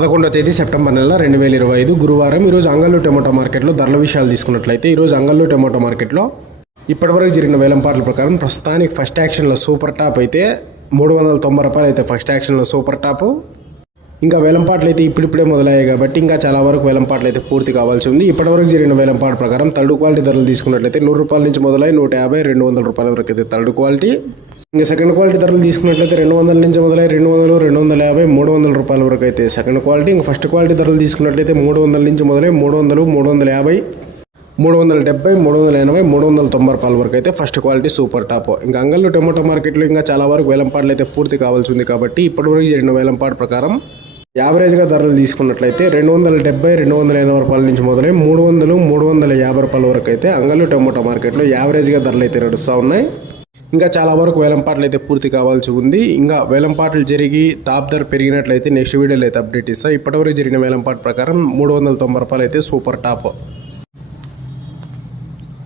పదకొండో తేదీ సెప్టెంబర్ నెల రెండు వేల ఇరవై ఐదు గురువారం ఈరోజు అంగళ్ళు టమోటా మార్కెట్లో ధరల విషయాలు తీసుకున్నట్లయితే ఈరోజు అంగల్లో టమోటా మార్కెట్లో ఇప్పటివరకు జరిగిన వేలంపాట్ల ప్రకారం ప్రస్తుతానికి ఫస్ట్ యాక్షన్లో సూపర్ టాప్ అయితే మూడు వందల తొంభై రూపాయలు అయితే ఫస్ట్ యాక్షన్లో సూపర్ టాప్. ఇంకా వేలంపాట్లు అయితే ఇప్పుడిప్పుడే మొదలయ్యాయి కాబట్టి ఇంకా చాలా వరకు వేలంపాట్లు అయితే పూర్తి కావాల్సి ఉంది. ఇప్పటివరకు జరిగిన వేలంపాటు ప్రకారం తల్డు క్వాలిటీ ధరలు తీసుకున్నట్లయితే నూరు రూపాయల నుంచి మొదలై నూట యాభై రెండు వందల రూపాయల వరకు అయితే తల్డు క్వాలిటీ. ఇంకా సెకండ్ క్వాలిటీ ధరలు తీసుకున్నట్లయితే రెండు వందల నుంచి మొదలై రెండు వందలు రెండు వందల యాభై మూడు వందల రూపాయల వరకు అయితే సెకండ్ క్వాలిటీ ఇంకా ఫస్ట్ క్వాలిటీ ధరలు తీసుకున్నట్లయితే మూడు వందల నుంచి మొదలై మూడు వందలు మూడు వందల యాభై మూడు వందల డెబ్బై మూడు వందల ఎనభై మూడు వందల తొంభై రూపాయల వరకు అయితే ఫస్ట్ క్వాలిటీ సూపర్ టాప్ ఇంకా అంగళ్ళు టొమాటో మార్కెట్లో ఇంకా చాలా వరకు వేలంపాట్లు అయితే పూర్తి కావాల్సి ఉంది కాబట్టి ఇప్పటివరకు జరిగిన వేలంపాటు ప్రకారం యావరేజ్గా ధరలు తీసుకున్నట్లయితే రెండు వందల డెబ్బై రెండు వందల ఎనభై రూపాయల నుంచి మొదలై మూడు వందలు మూడు వందల యాభై రూపాయల వరకు అయితే అంగళ్ళు టొమాటో మార్కెట్లో యావరేజ్గా ధరలు అయితే నడుస్తూ ఉన్నాయి. ఇంకా చాలా వరకు వేలంపాట్లు అయితే పూర్తి కావాల్సి ఉంది. ఇంకా వేలంపాట్లు జరిగి టాప్ ధర పెరిగినట్లయితే నెక్స్ట్ వీడియోలో అయితే అప్డేట్ ఇస్తాను ఇప్పటివరకు జరిగిన వేలంపాటు ప్రకారం మూడు వందల తొంభై రూపాయలు అయితే సూపర్ టాప్.